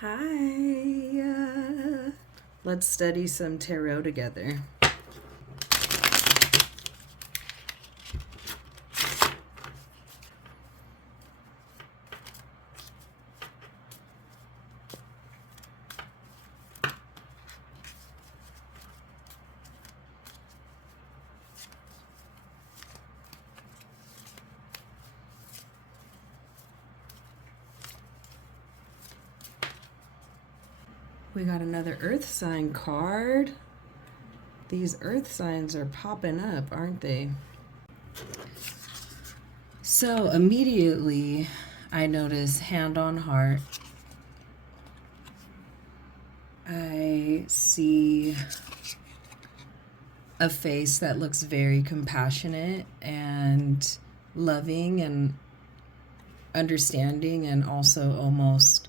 Hi, let's study some tarot together. We got another earth sign card. These earth signs are popping up, aren't they? So immediately I notice hand on heart. I see a face that looks very compassionate and loving and understanding, and also almost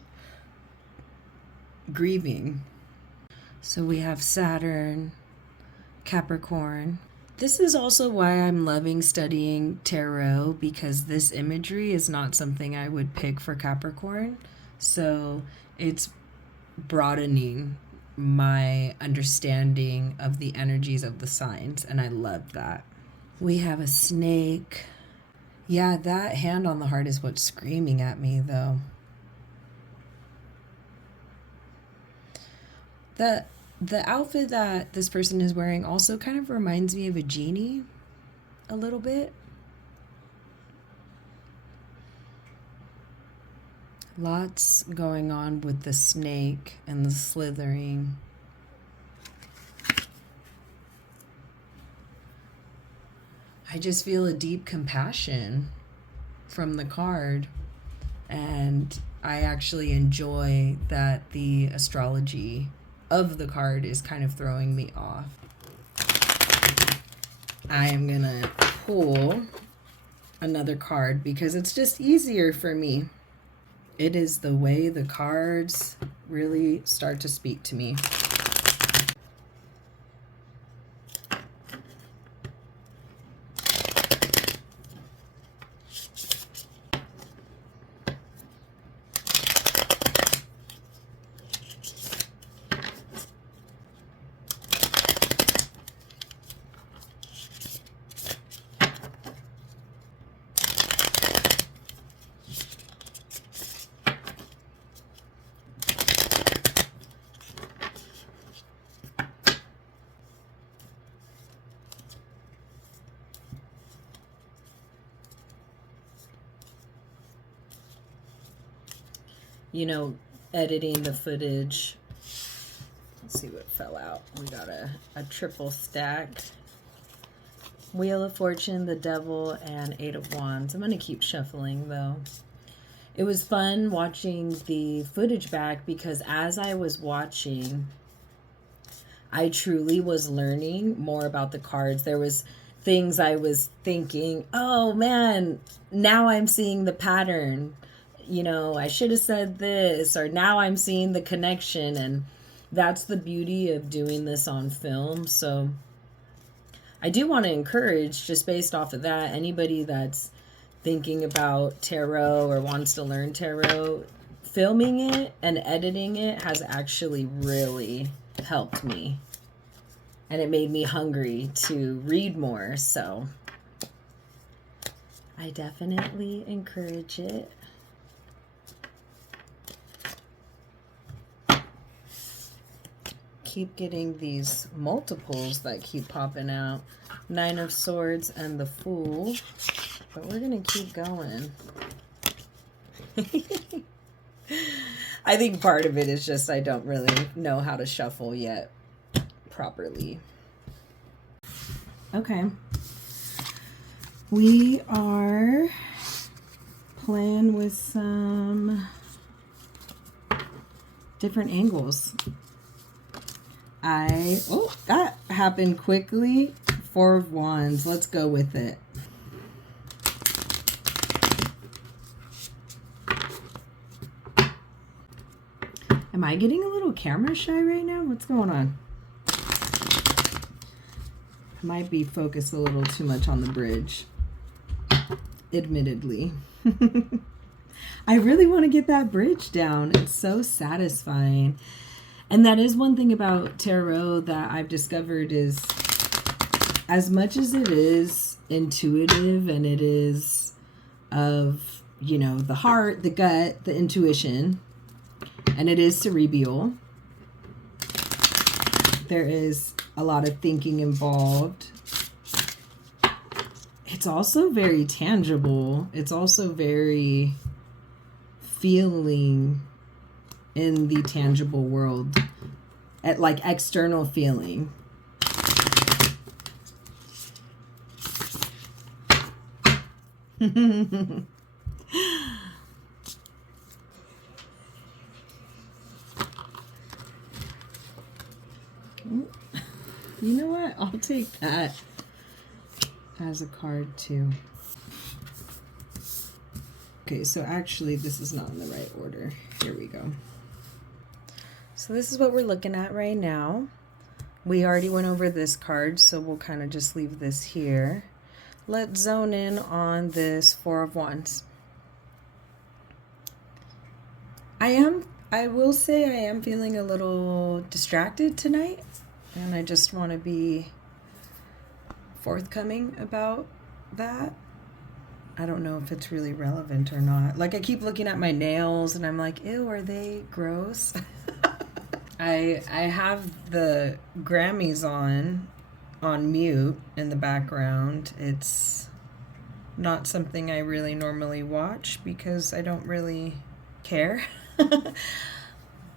grieving. So we have Saturn, Capricorn. This is also why I'm loving studying tarot, because this imagery is not something I would pick for Capricorn. So it's broadening my understanding of the energies of the signs, and I love that. We have a snake. Yeah, that hand on the heart is what's screaming at me, though. The outfit that this person is wearing also kind of reminds me of a genie a little bit. Lots going on with the snake and the slithering. I just feel a deep compassion from the card, and I actually enjoy that the astrology of the card is kind of throwing me off. I am gonna pull another card because it's just easier for me. It is the way the cards really start to speak to me. You know, editing the footage. Let's see what fell out. We got a triple stack. Wheel of Fortune, the Devil, and Eight of Wands. I'm going to keep shuffling, though. It was fun watching the footage back because as I was watching, I truly was learning more about the cards. There was things I was thinking, oh man, now I'm seeing the pattern. You know, I should have said this, or now I'm seeing the connection. And that's the beauty of doing this on film. So I do want to encourage, just based off of that, anybody that's thinking about tarot or wants to learn tarot, filming it and editing it has actually really helped me. And it made me hungry to read more. So I definitely encourage it. Keep getting these multiples that keep popping out. Nine of Swords and the Fool. But we're going to keep going. I think part of it is just I don't really know how to shuffle yet properly. Okay. We are playing with some different angles. That happened quickly. Four of Wands. Let's go with it. Am I getting a little camera shy right now? What's going on? I might be focused a little too much on the bridge, admittedly. I really want to get that bridge down. It's so satisfying. And that is one thing about tarot that I've discovered is, as much as it is intuitive and it is of, the heart, the gut, the intuition, and it is cerebral, there is a lot of thinking involved. It's also very tangible. It's also very feeling in the tangible world, at like external feeling. You know what? I'll take that as a card too. Okay, so actually this is not in the right order. Here we go. So this is what we're looking at right now. We already went over this card, so we'll kind of just leave this here. Let's zone in on this Four of Wands. I will say I am feeling a little distracted tonight, and I just want to be forthcoming about that. I don't know if it's really relevant or not. Like, I keep looking at my nails and I'm like, ew, are they gross? I have the Grammys on mute in the background. It's not something I really normally watch because I don't really care.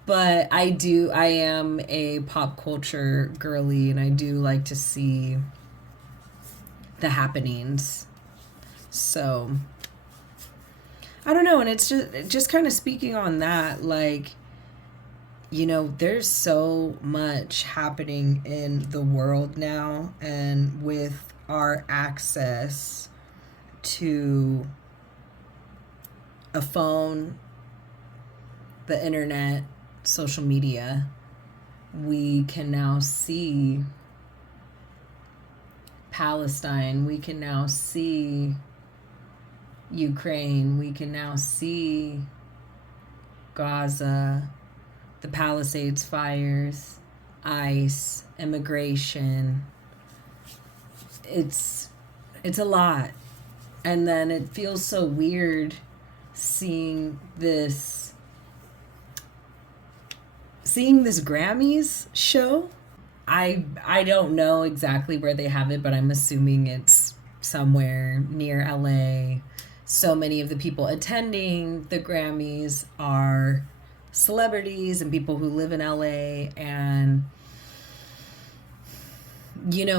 But I am a pop culture girly, and I do like to see the happenings. So I don't know, and it's just kind of speaking on that, like, there's so much happening in the world now, and with our access to a phone, the internet, social media, we can now see Palestine, we can now see Ukraine, we can now see Gaza, the Palisades fires, ICE, immigration. It's a lot. And then it feels so weird seeing this Grammys show. I don't know exactly where they have it, but I'm assuming it's somewhere near LA. So many of the people attending the Grammys are celebrities and people who live in LA, and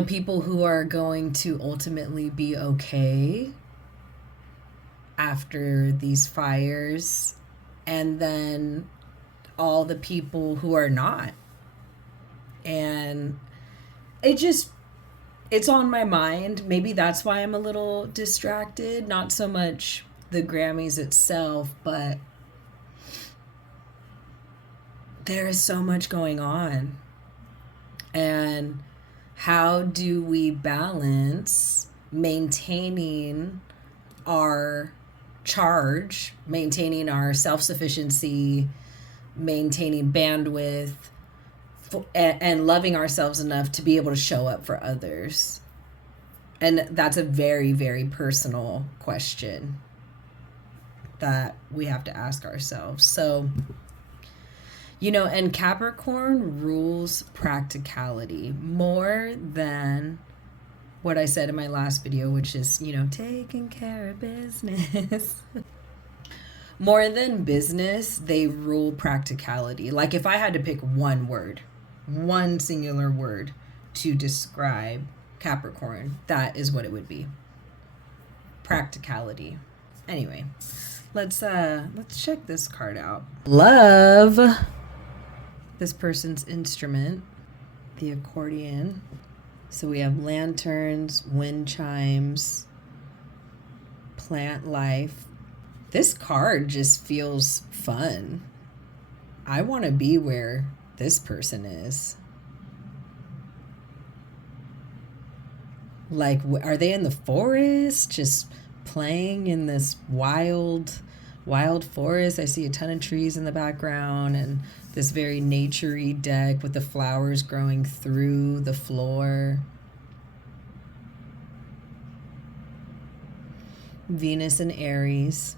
people who are going to ultimately be okay after these fires, and then all the people who are not. And it's on my mind. Maybe that's why I'm a little distracted. Not so much the Grammys itself, but there is so much going on. And how do we balance maintaining our charge, maintaining our self-sufficiency, maintaining bandwidth, and loving ourselves enough to be able to show up for others? And that's a very, very personal question that we have to ask ourselves. So, and Capricorn rules practicality more than what I said in my last video, which is, taking care of business. More than business, they rule practicality. Like, if I had to pick one singular word to describe Capricorn, that is what it would be. Practicality. Anyway, let's check this card out. Love this person's instrument, the accordion. So we have lanterns, wind chimes, plant life. This card just feels fun. I want to be where this person is. Like, are they in the forest just playing in this wild wild forest. I see a ton of trees in the background and this very naturey deck with the flowers growing through the floor. Venus and Aries.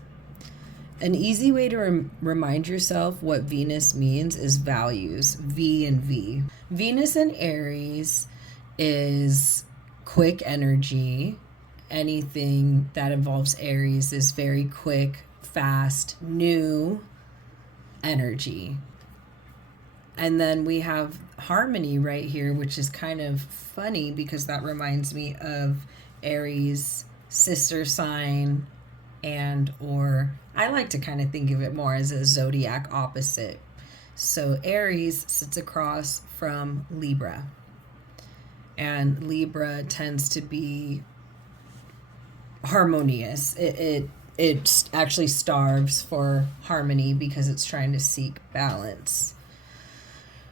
An easy way to remind yourself what Venus means is values, V and V. Venus and Aries is quick energy. Anything that involves Aries is very quick, fast, new energy. And then we have harmony right here, which is kind of funny because that reminds me of Aries' sister sign, and or I like to kind of think of it more as a zodiac opposite. So Aries sits across from Libra, and Libra tends to be harmonious. It actually starves for harmony because it's trying to seek balance.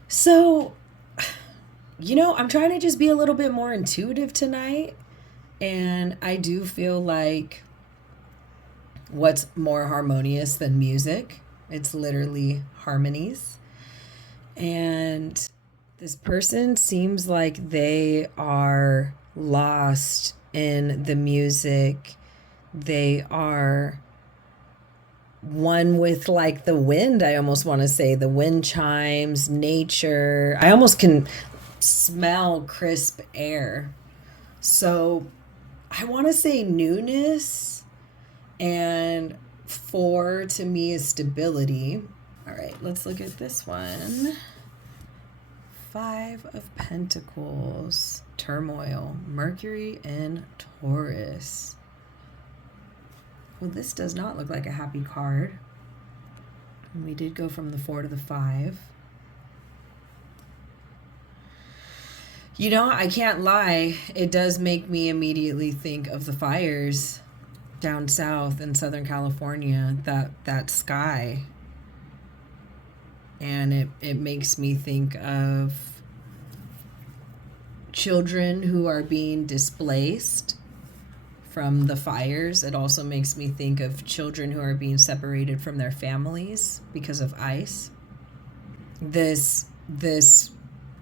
So, I'm trying to just be a little bit more intuitive tonight. And I do feel like what's more harmonious than music? It's literally harmonies. And this person seems like they are lost in the music. They are one with like the wind. I almost want to say the wind chimes, nature. I almost can smell crisp air. So I want to say newness, and 4 to me is stability. All right, let's look at this one. 5 of Pentacles, turmoil, Mercury in Taurus. Well, this does not look like a happy card. We did go from the 4 to the 5. I can't lie. It does make me immediately think of the fires down south in Southern California, that sky. And it makes me think of children who are being displaced from the fires. It also makes me think of children who are being separated from their families because of ice. This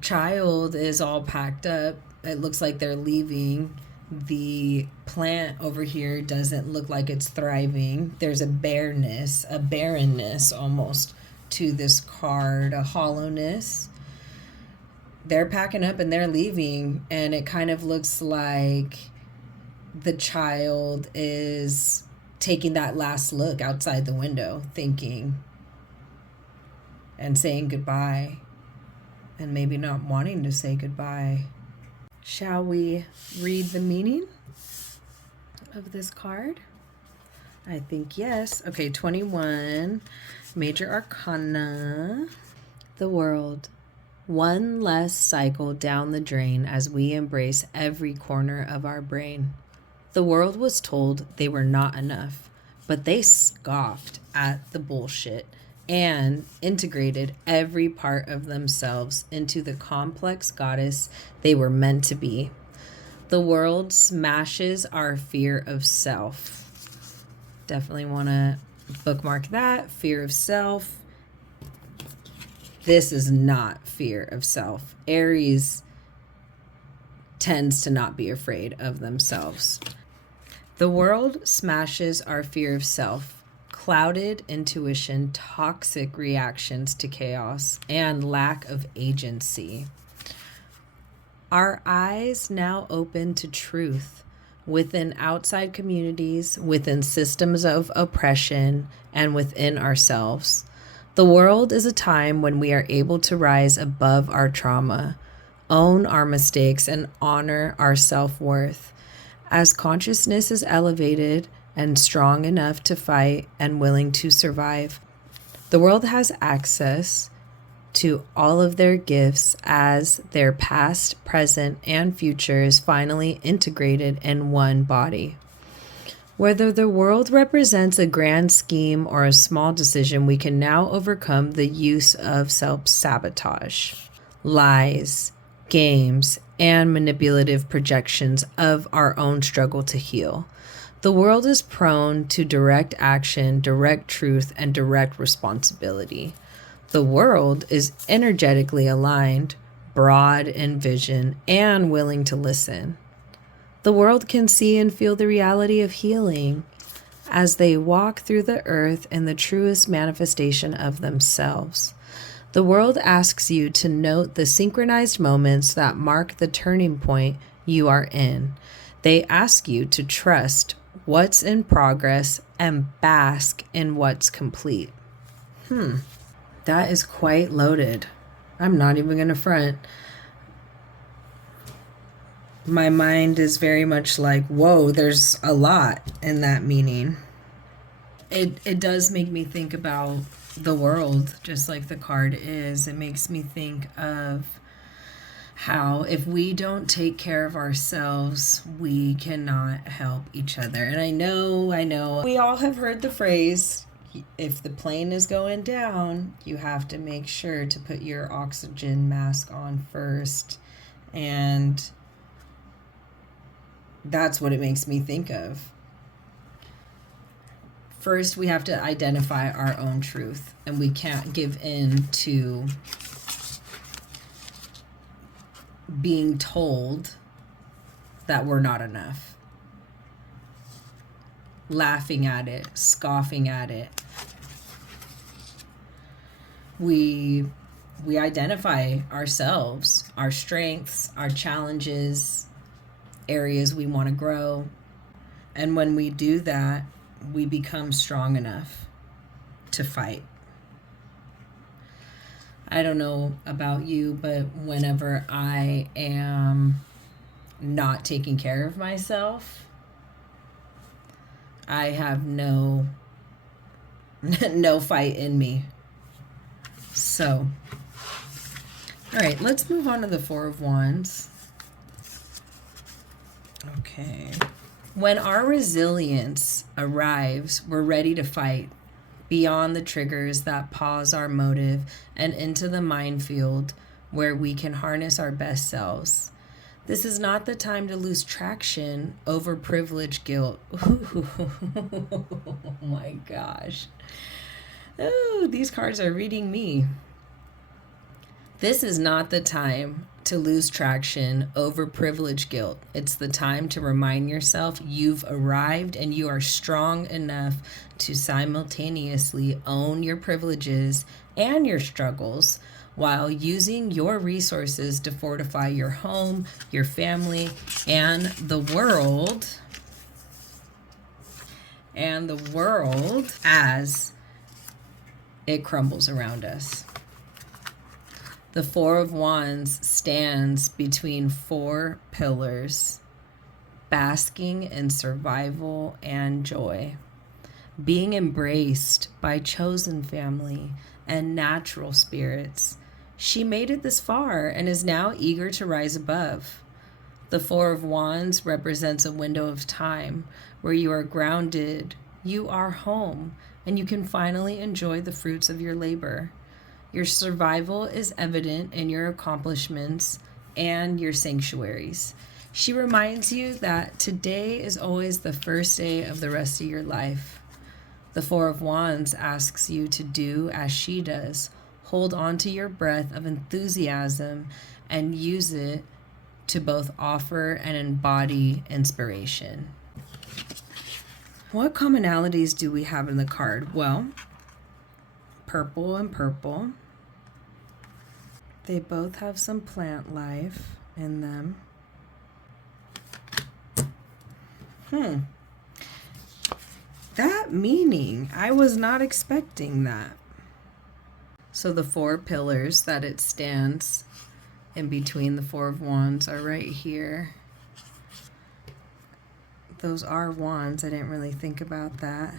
child is all packed up. It looks like they're leaving. The plant over here doesn't look like it's thriving. There's a barrenness almost to this card, a hollowness. They're packing up and they're leaving, and it kind of looks like the child is taking that last look outside the window, thinking and saying goodbye, and maybe not wanting to say goodbye. Shall we read the meaning of this card? I think yes. Okay, 21, Major Arcana. The World. One less cycle down the drain as we embrace every corner of our brain. The world was told they were not enough, but they scoffed at the bullshit and integrated every part of themselves into the complex goddess they were meant to be. The world smashes our fear of self. Definitely want to bookmark that. Fear of self. This is not fear of self. Aries tends to not be afraid of themselves. The world smashes our fear of self, clouded intuition, toxic reactions to chaos, and lack of agency. Our eyes now open to truth within outside communities, within systems of oppression, and within ourselves. The world is a time when we are able to rise above our trauma, own our mistakes, and honor our self-worth. As consciousness is elevated and strong enough to fight and willing to survive, the world has access to all of their gifts as their past, present, and future is finally integrated in one body. Whether the world represents a grand scheme or a small decision, we can now overcome the use of self-sabotage, lies, games, and manipulative projections of our own struggle to heal. The world is prone to direct action, direct truth, and direct responsibility. The world is energetically aligned, broad in vision, and willing to listen. The world can see and feel the reality of healing as they walk through the earth in the truest manifestation of themselves. The world asks you to note the synchronized moments that mark the turning point you are in. They ask you to trust what's in progress and bask in what's complete. That is quite loaded. I'm not even going to front. My mind is very much like, whoa, there's a lot in that meaning. It does make me think about the world, just like the card is. It makes me think of how if we don't take care of ourselves, we cannot help each other. And I know, we all have heard the phrase, if the plane is going down, you have to make sure to put your oxygen mask on first. And that's what it makes me think of. First, we have to identify our own truth, and we can't give in to being told that we're not enough. Laughing at it, scoffing at it. We identify ourselves, our strengths, our challenges, areas we want to grow. And when we do that, we become strong enough to fight. I don't know about you, but whenever I am not taking care of myself, I have no fight in me. So, all right, let's move on to the Four of Wands. Okay. When our resilience arrives, we're ready to fight beyond the triggers that pause our motive and into the minefield where we can harness our best selves. This is not the time to lose traction over privilege guilt. Oh my gosh. Oh, these cards are reading me. This is not the time to lose traction over privilege guilt. It's the time to remind yourself you've arrived and you are strong enough to simultaneously own your privileges and your struggles while using your resources to fortify your home, your family, and the world as it crumbles around us. The Four of Wands stands between four pillars, basking in survival and joy, being embraced by chosen family and natural spirits. She made it this far and is now eager to rise above. The Four of Wands represents a window of time where you are grounded, you are home, and you can finally enjoy the fruits of your labor. Your survival is evident in your accomplishments and your sanctuaries. She reminds you that today is always the first day of the rest of your life. The Four of Wands asks you to do as she does. Hold on to your breath of enthusiasm and use it to both offer and embody inspiration. What commonalities do we have in the card? Well, purple and purple. They both have some plant life in them. That meaning, I was not expecting that. So the four pillars that it stands in between the Four of Wands are right here. Those are wands. I didn't really think about that.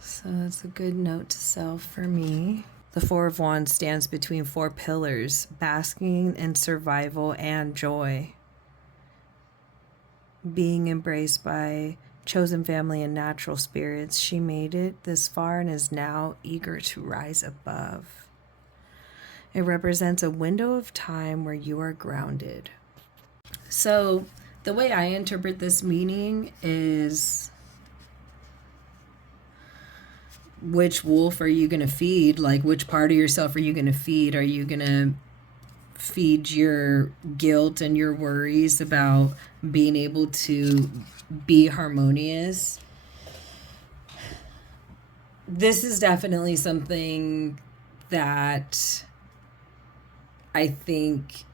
So that's a good note to self for me. The Four of Wands stands between four pillars, basking in survival and joy. Being embraced by chosen family and natural spirits, she made it this far and is now eager to rise above. It represents a window of time where you are grounded. So the way I interpret this meaning is, which wolf are you going to feed? Like, which part of yourself are you going to feed? Are you going to feed your guilt and your worries about being able to be harmonious? This is definitely something that I think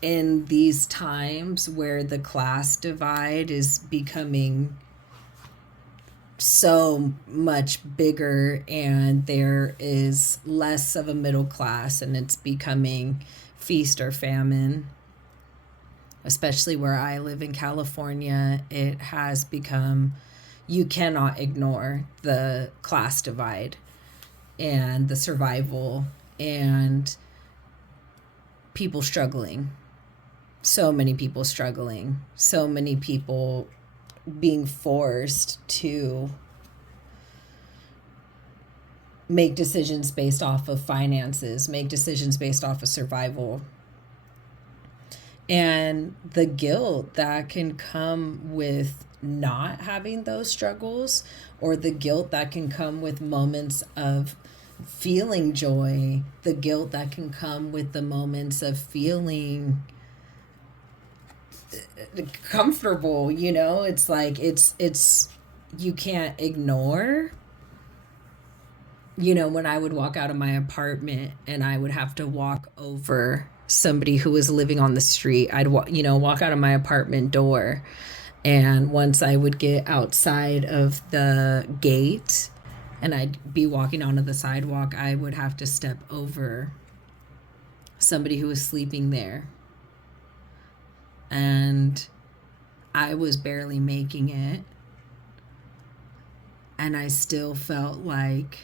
in these times where the class divide is becoming so much bigger and there is less of a middle class and it's becoming feast or famine, especially where I live in California, it has become, you cannot ignore the class divide and the survival and people struggling. So many people struggling. So many people being forced to make decisions based off of finances, make decisions based off of survival. And the guilt that can come with not having those struggles, or the guilt that can come with moments of feeling joy, the guilt that can come with the moments of feeling comfortable, you know, it's like it's you can't ignore. You know, when I would walk out of my apartment and I would have to walk over somebody who was living on the street, I'd walk out of my apartment door, and once I would get outside of the gate and I'd be walking onto the sidewalk, I would have to step over somebody who was sleeping there. And I was barely making it. And I still felt like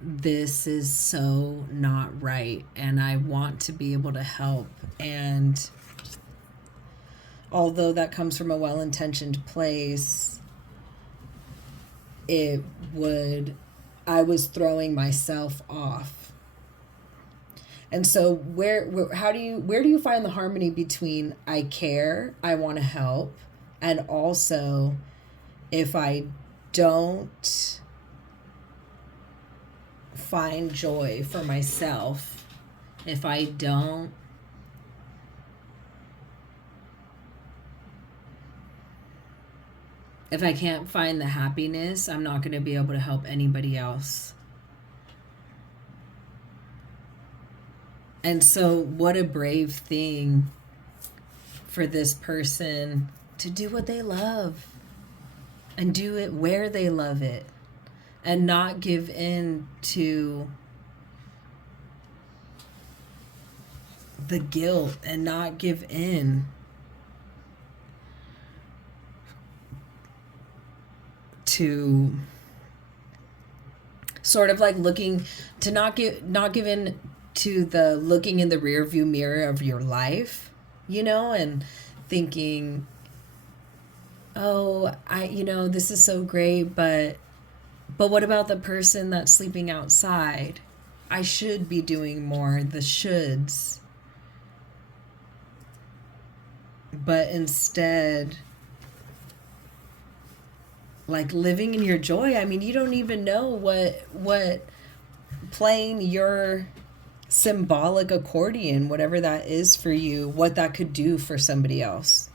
this is so not right. And I want to be able to help. And although that comes from a well-intentioned place, I was throwing myself off. And so where do you find the harmony between I care, I want to help, and also if I don't find joy for myself, if I can't find the happiness, I'm not going to be able to help anybody else. And so what a brave thing for this person to do what they love and do it where they love it and not give in to the guilt and not give in to sort of like not give in to the looking in the rear view mirror of your life, you know, and thinking, oh, this is so great, but what about the person that's sleeping outside? I should be doing more, the shoulds. But instead, like living in your joy, I mean, you don't even know what playing your symbolic accordion, whatever that is for you, what that could do for somebody else.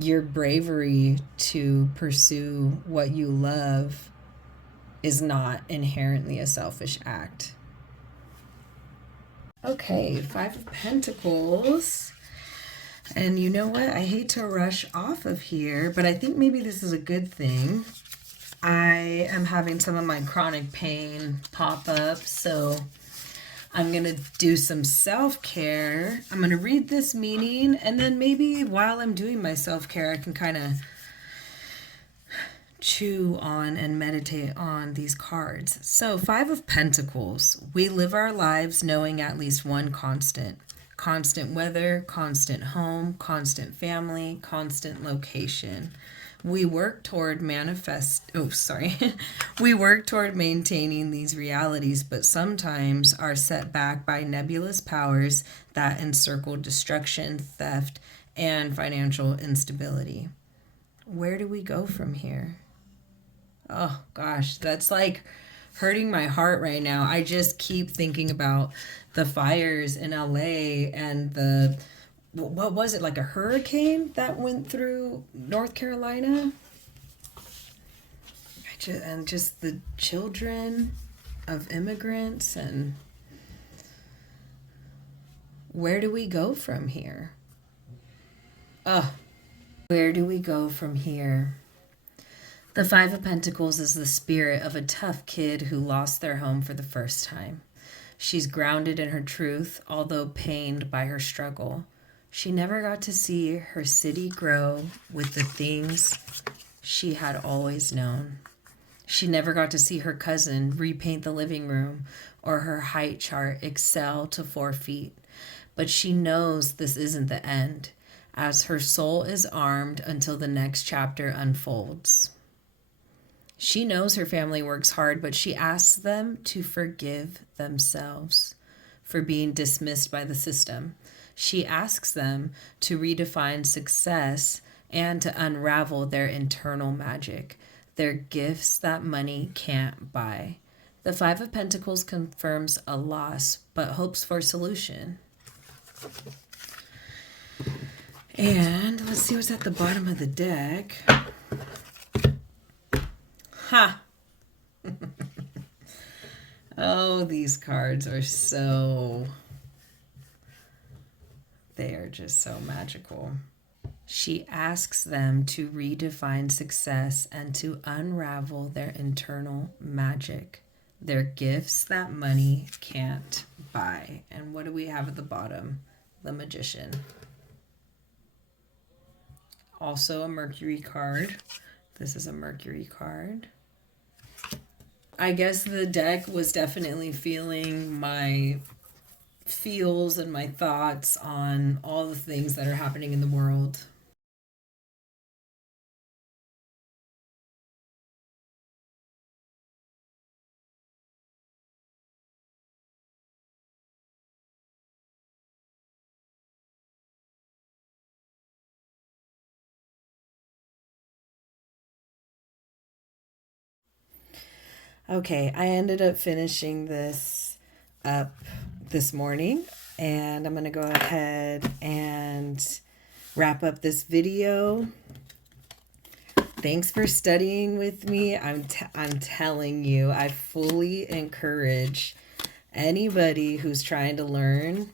Your bravery to pursue what you love is not inherently a selfish act. Okay, 5 of Pentacles. And you know what? I hate to rush off of here, but I think maybe this is a good thing. I am having some of my chronic pain pop up, so I'm going to do some self-care. I'm going to read this meaning, and then maybe while I'm doing my self-care, I can kind of chew on and meditate on these cards. So 5 of Pentacles. We live our lives knowing at least one constant. Constant weather, constant home, constant family, constant location. We work toward we work toward maintaining these realities, but sometimes are set back by nebulous powers that encircle destruction, theft, and financial instability. Where do we go from here? Oh gosh, that's like hurting my heart right now. I just keep thinking about the fires in LA and what was it, like a hurricane that went through North Carolina? And just the children of immigrants, and where do we go from here? Where do we go from here? The Five of Pentacles is the spirit of a tough kid who lost their home for the first time. She's grounded in her truth, although pained by her struggle. She never got to see her city grow with the things she had always known. She never got to see her cousin repaint the living room or her height chart excel to 4 feet. But she knows this isn't the end, as her soul is armed until the next chapter unfolds. She knows her family works hard, but she asks them to forgive themselves for being dismissed by the system. She asks them to redefine success and to unravel their internal magic, their gifts that money can't buy. The Five of Pentacles confirms a loss, but hopes for solution. And let's see what's at the bottom of the deck. Ha! Oh, these cards are they are just so magical. She asks them to redefine success and to unravel their internal magic, their gifts that money can't buy. And what do we have at the bottom? The Magician. Also a Mercury card. This is a Mercury card. I guess the deck was definitely feeling my feels and my thoughts on all the things that are happening in the world. Okay, I ended up finishing this up this morning, and I'm going to go ahead and wrap up this video. Thanks for studying with me. I'm telling you, I fully encourage anybody who's trying to learn.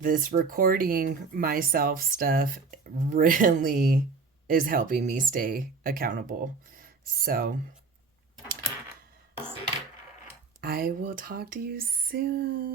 This recording myself stuff really is helping me stay accountable. So I will talk to you soon.